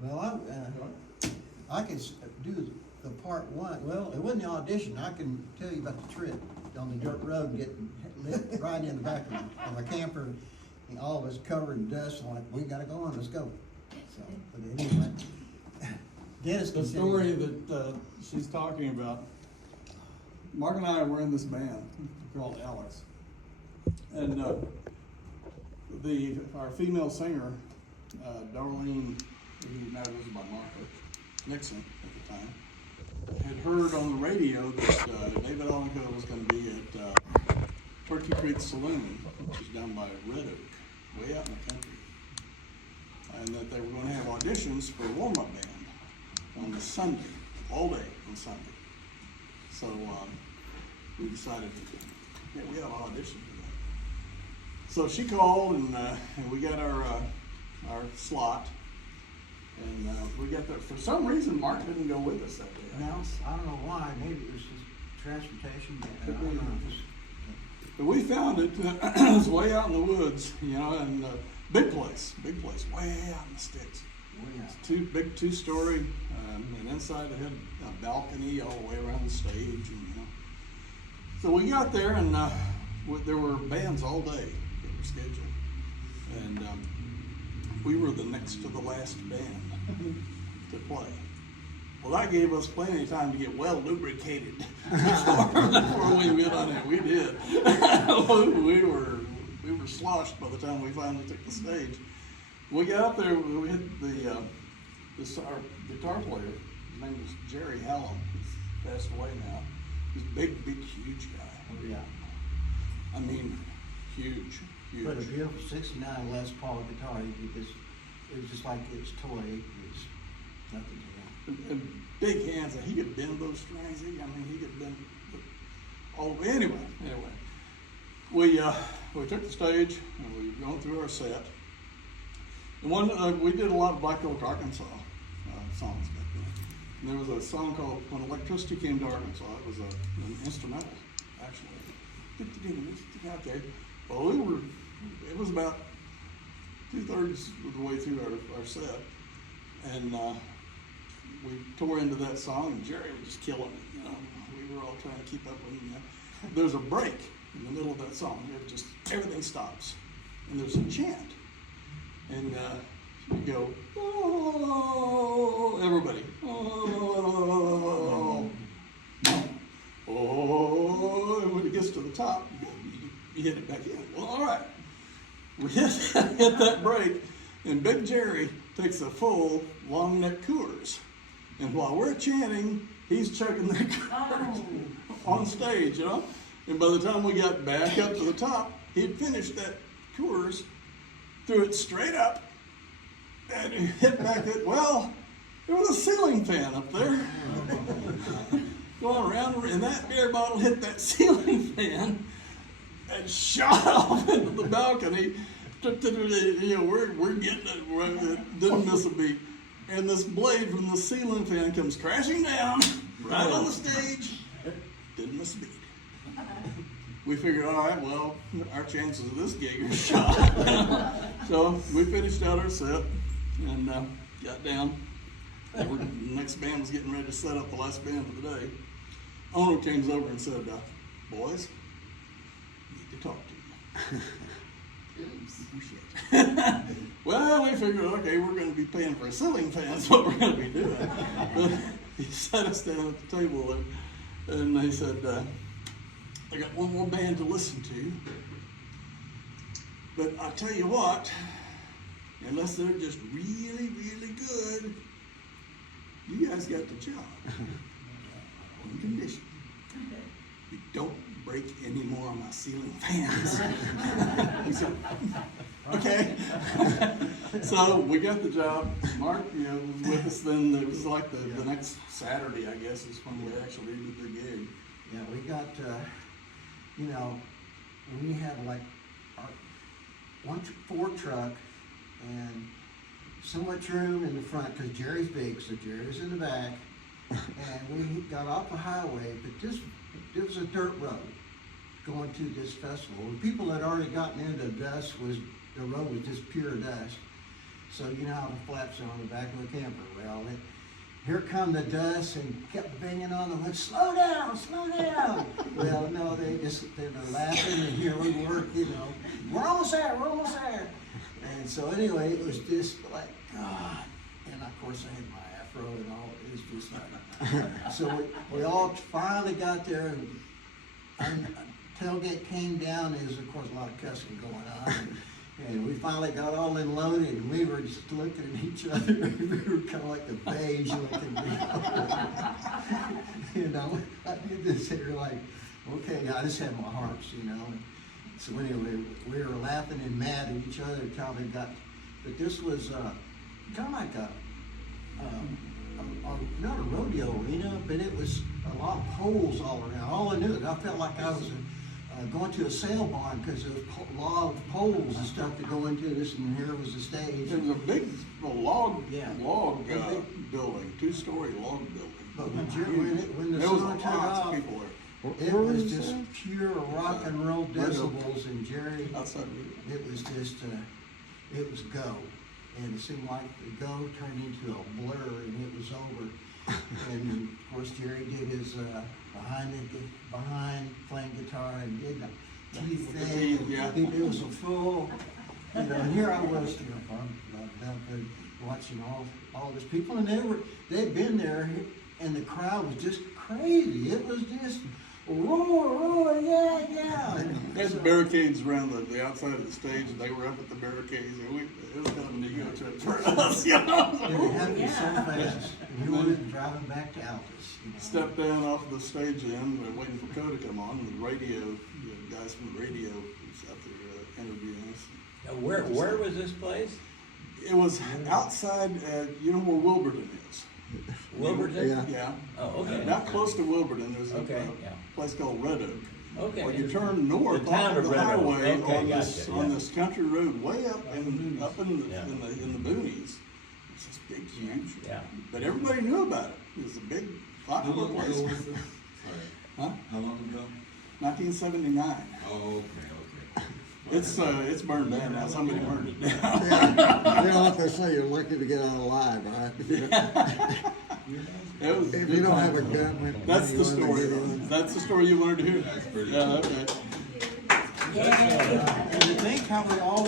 Well, I can do the part one. Well, it wasn't the audition. I can tell you about the trip on the dirt road, getting lit right in the back of my camper. And all of us covered in dust. I'm like, we gotta go on. Let's go. So, but anyway, Dennis. The story that she's talking about. Mark and I were in this band called Alex, and our female singer, Darlene, who now goes by Martha Nixon at the time, had heard on the radio that David Tahlequah was going to be at Turkey Creek Saloon, which is down by Red Oak, way out in the country, and that they were going to have auditions for a warm-up band on the Sunday, all day on Sunday. So we decided, yeah, we have an audition for that. So she called, and we got our slot, and we got there. For some reason, Mark didn't go with us that day. No, I don't know why. Maybe it was just transportation. I don't know. But we found it. It was way out in the woods, and big place, way out in the sticks. It's two-story, and inside it had a balcony all the way around the stage, and So we got there, and there were bands all day that were scheduled, and we were the next to the last band to play. Well, that gave us plenty of time to get well lubricated before we went on it. We did. we were sloshed by the time we finally took the stage. We got up there. We had our guitar player. His name was Jerry Hallam. He's passed away now. He's a big, huge guy. Oh, yeah. I mean, huge. But a beautiful '69 Les Paul guitar. It was just like its toy. It's nothing to him. And big hands. He could bend those strings. He could bend. Anyway. We took the stage and we were going through our set. And we did a lot of Black Oak, Arkansas songs back then. And there was a song called "When Electricity Came to Arkansas." It was an instrumental, actually. Okay. Well, it was about 2/3 of the way through our set, and we tore into that song, and Jerry was just killing it. We were all trying to keep up with him. There's a break in the middle of that song. Everything stops, and there's a chant, and you go, oh, everybody, oh, and when it gets to the top, you hit it back in. Well, all right. We hit that break, and Big Jerry takes a full long neck Coors. And while we're chanting, he's chugging that Coors on stage, And by the time we got back up to the top, he'd finished that Coors, threw it straight up, and it hit back at, there was a ceiling fan up there going around, and that beer bottle hit that ceiling fan and shot off into the balcony. We're getting it, didn't miss a beat. And this blade from the ceiling fan comes crashing down right on the stage. Didn't miss a beat. We figured, all right, well, our chances of this gig are shot. So we finished out our set and got down. The next band was getting ready to set up the last band for the day. Owner came over and said, boys, need to talk to you. Well, we figured, okay, we're going to be paying for a ceiling fan, that's what we're going to be doing. But he sat us down at the table and he said, I got one more band to listen to, but I'll tell you what, unless they're just really, really good, you guys got the job. On condition. You don't break any more of my ceiling fans. He said, okay. So we got the job. Mark, was with us then. It was like the next Saturday, I guess, is when we actually did the gig. Yeah, we got, we had like our Ford truck and so much room in the front because Jerry's big, so Jerry's in the back. And we got off the highway, but there was a dirt road going to this festival. The people had already gotten into dust, the road was just pure dust. So you know how the flaps are on the back of the camper. Well, here come the dust and kept banging on the hood, slow down, slow down. Well, no, they were laughing, and here we were, you know, we're almost there, we're almost there. And so anyway, it was just like, God. And of course I had my afro and all, it was just like, so we all finally got there, and tailgate came down. There was of course a lot of cussing going on. And we finally got all in loaded, and we were just looking at each other. We were kind of like the beige looking people. You know, I did this here like, okay, I just had my hearts, you know. So anyway, we were laughing and mad at each other until we got, but this was kind of like not a rodeo arena, but it was a lot of poles all around. All I knew, I felt like I was going to a sale barn because there was a lot of poles and stuff to go into this, and here was the stage. It was a big log Big. building, 2-story log building. But when the there was song took lots of off, people there. it was just pure rock and roll decibels, and Jerry, Outside. it was just, it was go. And it seemed like the go turned into a blur, and it was over. And of course Jerry did his behind playing guitar and did the teeth thing. Yeah. It was a full, you know, and here I was, you know, watching all these people, and they'd been there, and the crowd was just crazy. It was just roar, yeah, yeah. There's barricades around the outside of the stage, and they were up at the barricades, and it was kind of an ego trip for us, you know? It happened so fast, and you wanted driving back to Altus. You know? Stepped down off the stage then, we're waiting for Co to come on, and the radio, the guys from the radio was out there interviewing us. Now, where was this place? It was outside, you know where Wilburton is? Wilburton? Yeah. Oh, okay. Not close to Wilburton, there's a yeah. place called Red Oak. Okay. Well, you turn north The town off of the Red Oak. highway Okay, on gotcha, on yeah. this country road way up in Yeah. the boonies. It's this big, huge. Yeah. But everybody knew about it. It was a big, popular place. Huh? How long ago? 1979. Oh, okay. It's burned down now. Somebody burned it down. Yeah, you know, like they say, you're lucky to get out alive, right? It was If you don't have a gun, when That's you the wanna story. get in. That's the story you wanted to hear. That's pretty Yeah, okay. And you think how we all